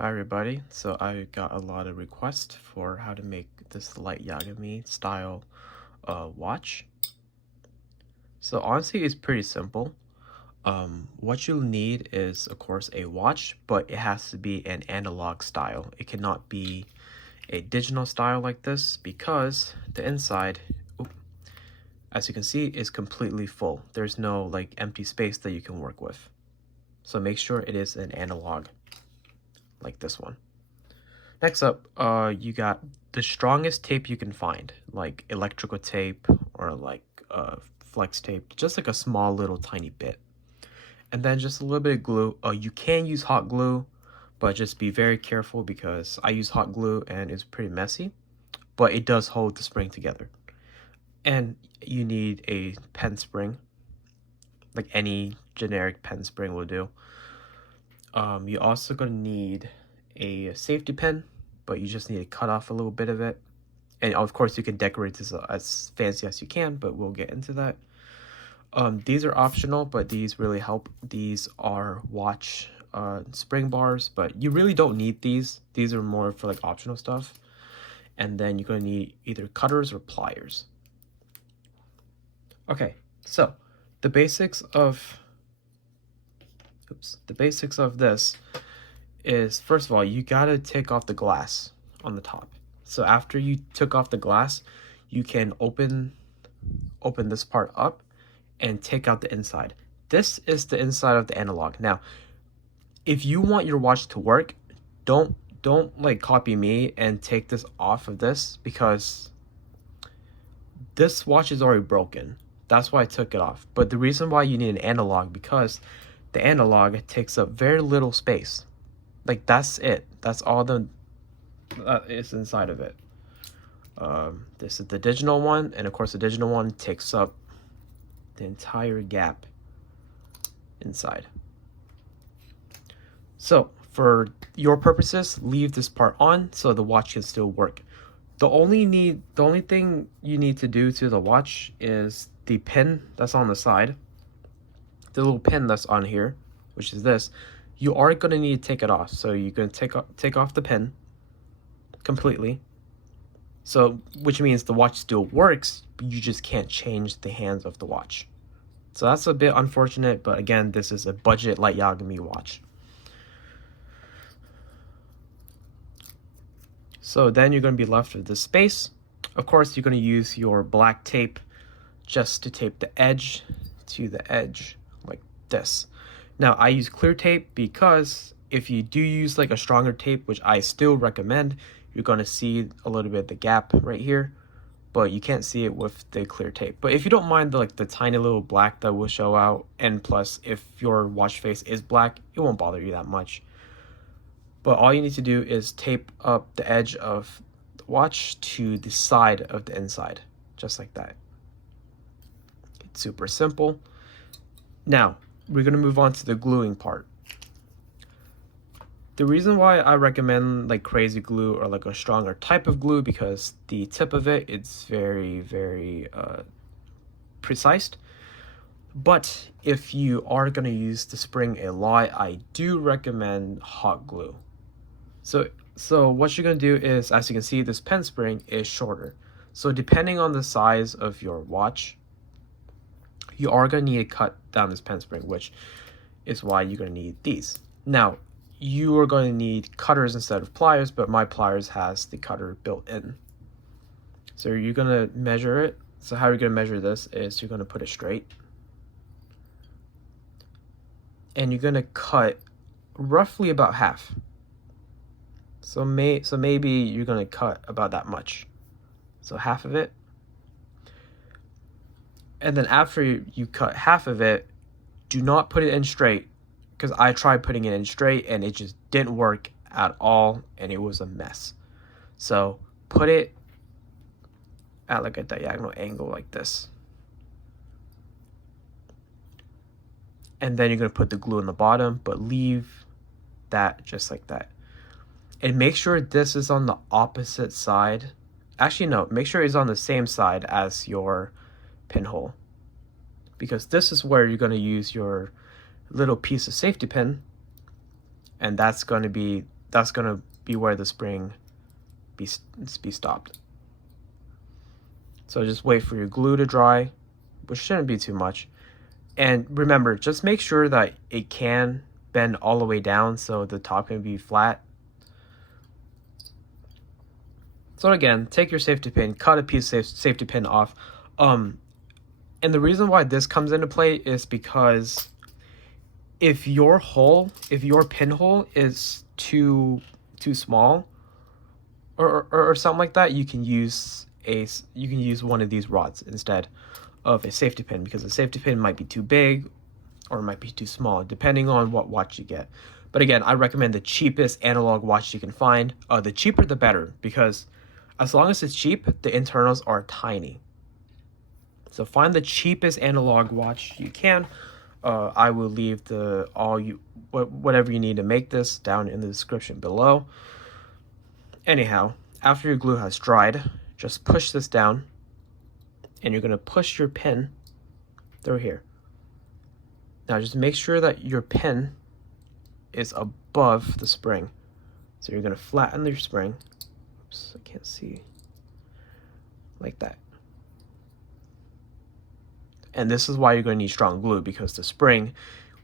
Hi everybody, so I got a lot of requests for how to make this light Yagami style watch. So honestly it's pretty simple. What you'll need is of course a watch, but it has to be an analog style. It cannot be a digital style like this because the inside, as you can see, is completely full. There's no like empty space that you can work with. So make sure it is an analog like this one. Next up, you got the strongest tape you can find, like electrical tape or like flex tape, just like a small little tiny bit. And then just a little bit of glue. You can use hot glue, but just be very careful because I use hot glue and it's pretty messy, but it does hold the spring together. And you need a pen spring, like any generic pen spring will do. You're also gonna need a safety pin, but you just need to cut off a little bit of it. And of course you can decorate this as fancy as you can, but we'll get into that. These are optional, but these really help. These are watch spring bars, but you really don't need these. These are more for like optional stuff. And then you're gonna need either cutters or pliers. Okay, so the basics of this is, first of all, you gotta take off the glass on the top. So after you took off the glass, you can open this part up and take out the inside. This is the inside of the analog. Now, if you want your watch to work, don't like copy me and take this off of this, because this watch is already broken. That's why I took it off. But the reason why you need an analog, because the analog takes up very little space. Like that's it. That's all the is inside of it. This is the digital one, and of course the digital one takes up the entire gap inside. So for your purposes, leave this part on so the watch can still work. The only thing you need to do to the watch is the pin that's on the side, the little pin that's on here, which is this. You are going to need to take it off. So you're going to take off the pin completely. So which means the watch still works, but you just can't change the hands of the watch. So that's a bit unfortunate, but again, this is a budget light Yagami watch. So then you're going to be left with this space. Of course, you're going to use your black tape just to tape the edge to the edge like this. Now, I use clear tape because if you do use like a stronger tape, which I still recommend, you're going to see a little bit of the gap right here, but you can't see it with the clear tape. But if you don't mind the tiny little black that will show out, and plus if your watch face is black, it won't bother you that much. But all you need to do is tape up the edge of the watch to the side of the inside, just like that. It's super simple. Now, we're going to move on to the gluing part. The reason why I recommend like Krazy glue or like a stronger type of glue, because the tip of it, it's very, very precise. But if you are going to use the spring a lot, I do recommend hot glue. So what you're going to do is, as you can see, this pen spring is shorter. So depending on the size of your watch, you are going to need to cut down this pen spring, which is why you're going to need these. Now, you are going to need cutters instead of pliers, but my pliers has the cutter built in. So you're going to measure it. So how you're going to measure this is you're going to put it straight. And you're going to cut roughly about half. So maybe you're going to cut about that much. So half of it. And then after you cut half of it, do not put it in straight, because I tried putting it in straight and it just didn't work at all and it was a mess. So put it at like a diagonal angle like this. And then you're going to put the glue in the bottom, but leave that just like that. And make sure this is on the opposite side. Actually, no, make sure it's on the same side as your pinhole, because this is where you're going to use your little piece of safety pin, and that's going to be that's going to be where the spring be stopped. So just wait for your glue to dry, which shouldn't be too much. And remember, just make sure that it can bend all the way down so the top can be flat. So again, take your safety pin, cut a piece of safety pin off. And the reason why this comes into play is because if your pinhole is too small or something like that, you can use one of these rods instead of a safety pin, because the safety pin might be too big or it might be too small depending on what watch you get. But again, I recommend the cheapest analog watch you can find. The cheaper the better, because as long as it's cheap, the internals are tiny. So find the cheapest analog watch you can. I will leave whatever you need to make this down in the description below. Anyhow, after your glue has dried, just push this down, and you're going to push your pin through here. Now just make sure that your pin is above the spring. So you're going to flatten your spring. Oops, I can't see. Like that. And this is why you're going to need strong glue, because the spring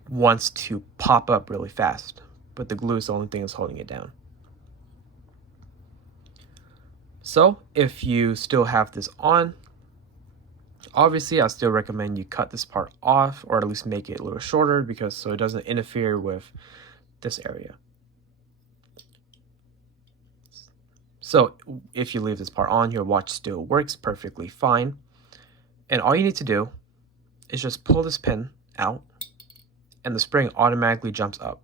wants to pop up really fast, but the glue is the only thing that's holding it down. So if you still have this on, obviously I still recommend you cut this part off, or at least make it a little shorter, because so it doesn't interfere with this area. So if you leave this part on, your watch still works perfectly fine. And all you need to do is just pull this pin out, and the spring automatically jumps up.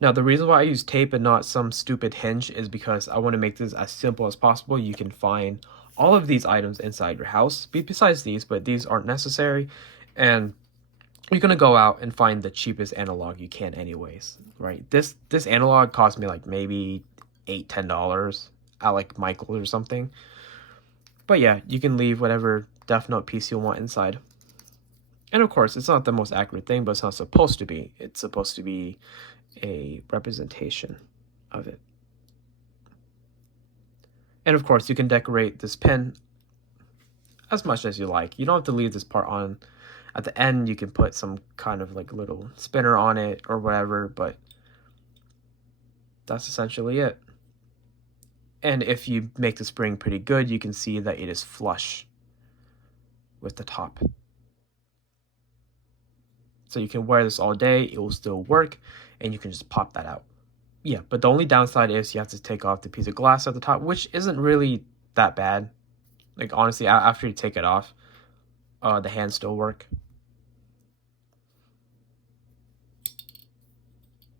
Now the reason why I use tape and not some stupid hinge is because I want to make this as simple as possible. You can find all of these items inside your house, besides these, but these aren't necessary. And you're going to go out and find the cheapest analog you can anyways, right? This analog cost me like maybe $8-10 at like Michael's or something. But yeah, you can leave whatever Deathnote piece you want inside. And of course, it's not the most accurate thing, but it's not supposed to be. It's supposed to be a representation of it. And of course, you can decorate this pin as much as you like. You don't have to leave this part on. At the end, you can put some kind of like little spinner on it or whatever, but that's essentially it. And if you make the spring pretty good, you can see that it is flush with the top. So you can wear this all day, it will still work, and you can just pop that out. Yeah, but the only downside is you have to take off the piece of glass at the top, which isn't really that bad. Like honestly, after you take it off, the hands still work.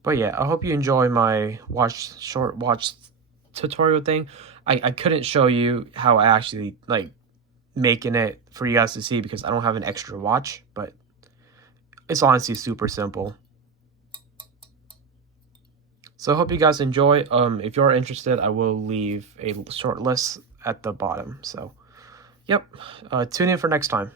But yeah, I hope you enjoy my short watch tutorial thing. I couldn't show you how I actually like making it for you guys to see because I don't have an extra watch, but it's honestly super simple. So I hope you guys enjoy. If you're interested, I will leave a short list at the bottom. So yep, tune in for next time.